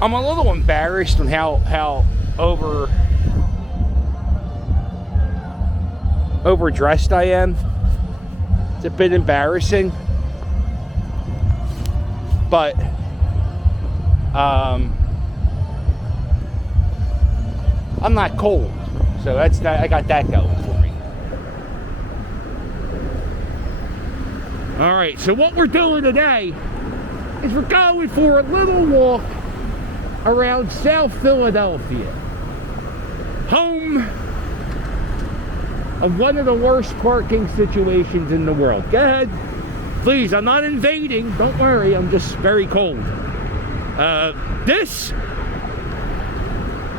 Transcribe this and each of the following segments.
I'm a little embarrassed on how overdressed I am. It's a bit embarrassing, but I'm not cold, so that's not, I got that going for me. All right, so what we're doing today is we're going for a little walk around South Philadelphia, home of one of the worst parking situations in the world. Go ahead, please. I'm not invading. Don't worry. I'm just very cold. What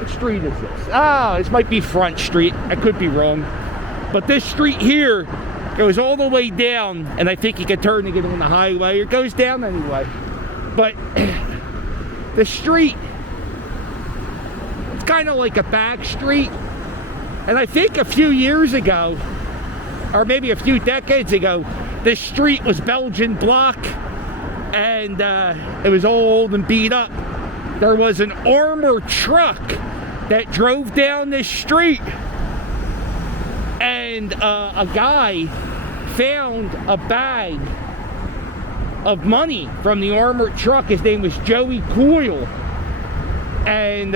street is this? This might be Front Street. I could be wrong, but this street here goes all the way down, and I think you can turn to get on the highway. It goes down anyway, but the street, it's kind of like a back street. And I think a few years ago, or maybe a few decades ago, this street was Belgian block, and it was old and beat up. There was an armored truck that drove down this street, and a guy found a bag of money from the armored truck. His name was Joey Coyle, and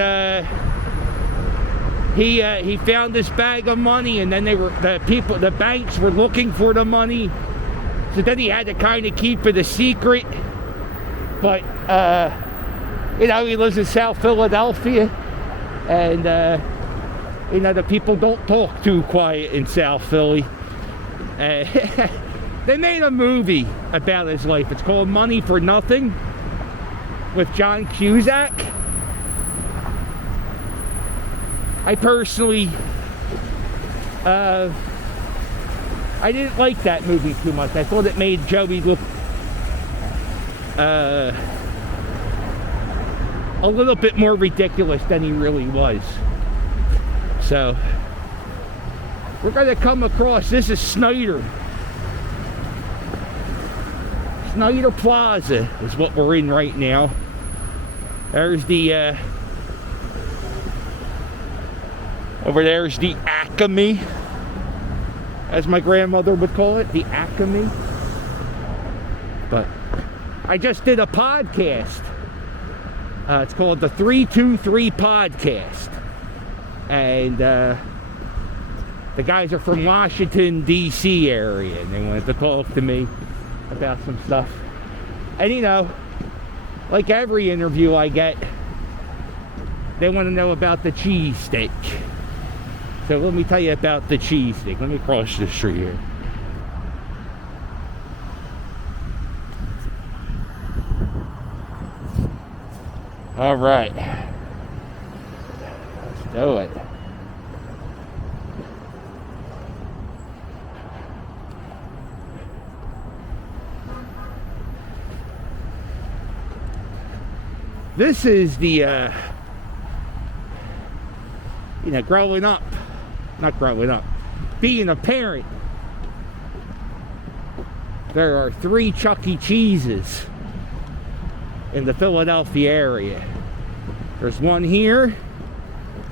he found this bag of money, and then the banks were looking for the money, so then he had to kind of keep it a secret. But you know, he lives in South Philadelphia, and you know, the people don't talk too quiet in South Philly. They made a movie about his life. It's called Money for Nothing, with John Cusack. I personally, I didn't like that movie too much. I thought it made Joey look a little bit more ridiculous than he really was. So, we're going to come across, this is Snyder Plaza is what we're in right now. There's the, over there's the Ecw, as my grandmother would call it, the Ecw. But I just did a podcast. It's called the 323 Podcast. And the guys are from Washington, D.C. area, and they wanted to talk to me about some stuff. And you know, like every interview I get, they want to know about the cheesesteak. So let me tell you about the cheesesteak. Let me cross the street here. All right. Let's do it. This is the, you know, being a parent. There are 3 Chuck E. Cheese's in the Philadelphia area. There's one here.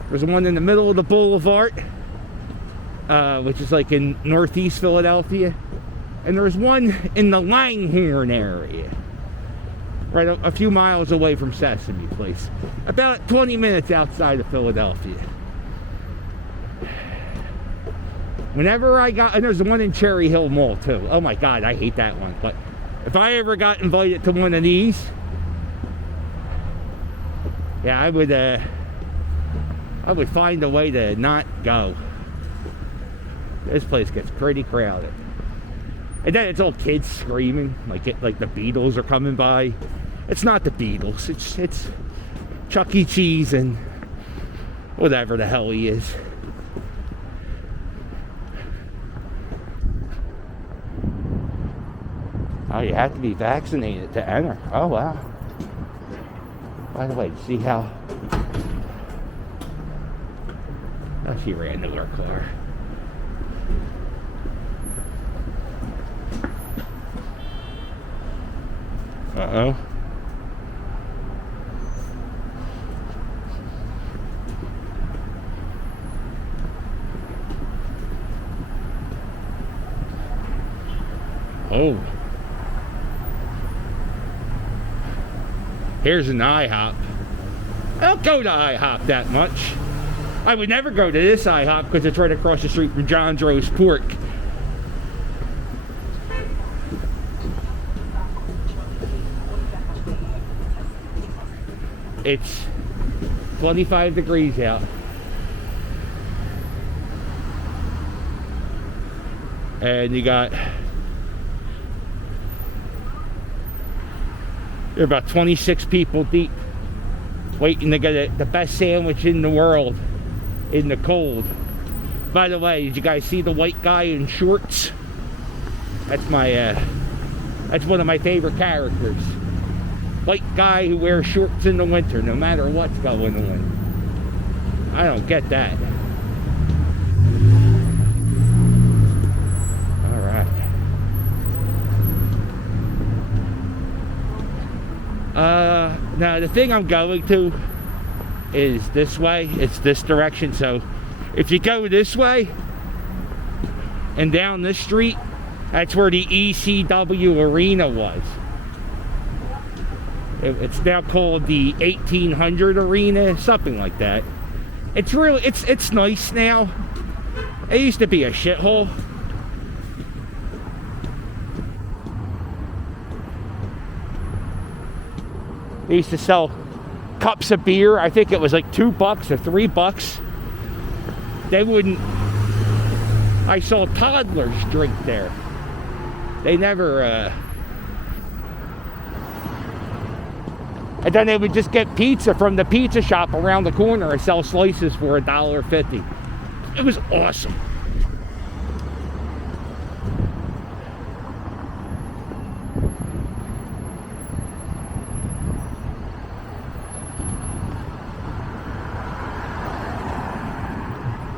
There's one in the middle of the boulevard, which is like in northeast Philadelphia. And there's one in the Langhorne area, right a few miles away from Sesame Place. About 20 minutes outside of Philadelphia. Whenever I got, and there's one in Cherry Hill Mall too. Oh my God, I hate that one. But if I ever got invited to one of these, yeah, I would find a way to not go. This place gets pretty crowded. And then it's all kids screaming, like the Beatles are coming by. It's not the Beatles, it's Chuck E. Cheese and whatever the hell he is. Oh, you have to be vaccinated to enter. Oh, wow. By the way, see how... Oh, she ran into her car. Uh-oh. Oh. Here's an IHOP. I don't go to IHOP that much. I would never go to this IHOP because it's right across the street from John's Roast Pork. It's 25 degrees out. And you got, you're about 26 people deep waiting to get the best sandwich in the world in the cold. By the way, did you guys see the white guy in shorts? That's my, that's one of my favorite characters. White guy who wears shorts in the winter, no matter what's going on. I don't get that. Alright. Now the thing I'm going to is this way. It's this direction. So if you go this way and down this street, that's where the Ecw Arena was. It's now called the 1800 Arena, something like that. It's really, it's nice now. It used to be a shithole. They used to sell cups of beer. I think it was like $2 or $3. They wouldn't. I saw toddlers drink there. They never. And then they would just get pizza from the pizza shop around the corner and sell slices for $1.50. It was awesome.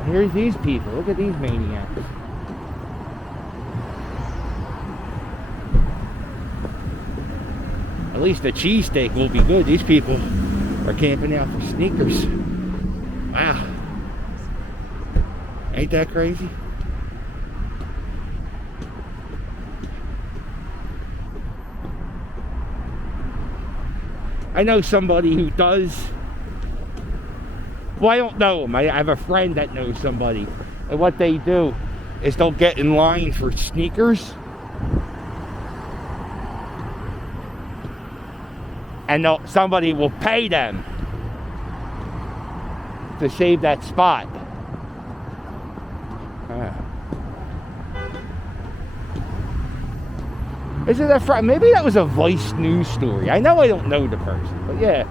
Here's these people. Look at these maniacs. At least the cheesesteak will be good. These people are camping out for sneakers. Wow. Ain't that crazy? I know somebody who does. Well, I don't know him. I have a friend that knows somebody. And what they do is they'll get in line for sneakers. And somebody will pay them to save that spot. Is it a maybe that was a Vice news story. I know I don't know the person, but yeah.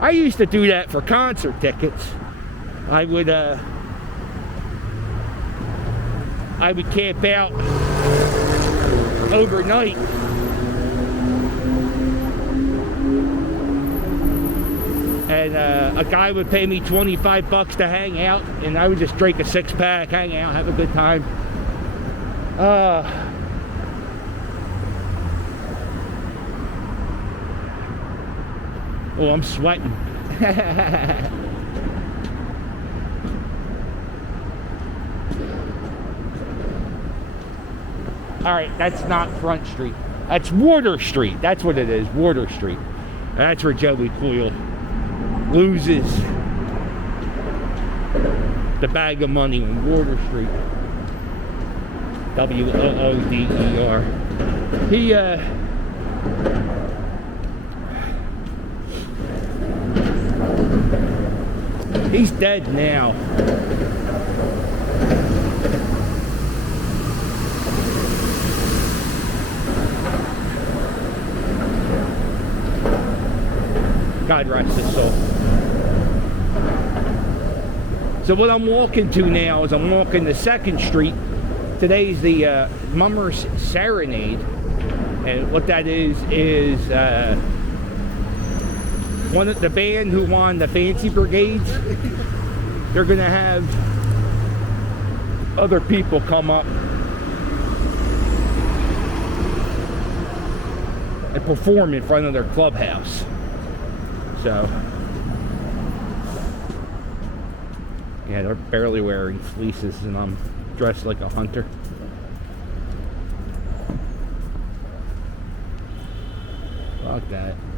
I used to do that for concert tickets. I would camp out overnight. And a guy would pay me $25 to hang out, and I would just drink a 6-pack, hang out, have a good time. Oh, I'm sweating. Alright, that's not Front Street. That's Water Street. That's what it is, Water Street. That's where Joey Coyle loses the bag of money on Water Street. W-O-O-D-E-R. He's dead now. God rest his soul. So what I'm walking to now is I'm walking to 2nd Street. Today's the Mummers Serenade. And what that is one of the band who won the Fancy Brigades. They're gonna have other people come up and perform in front of their clubhouse. So yeah, they're barely wearing fleeces and I'm dressed like a hunter. that.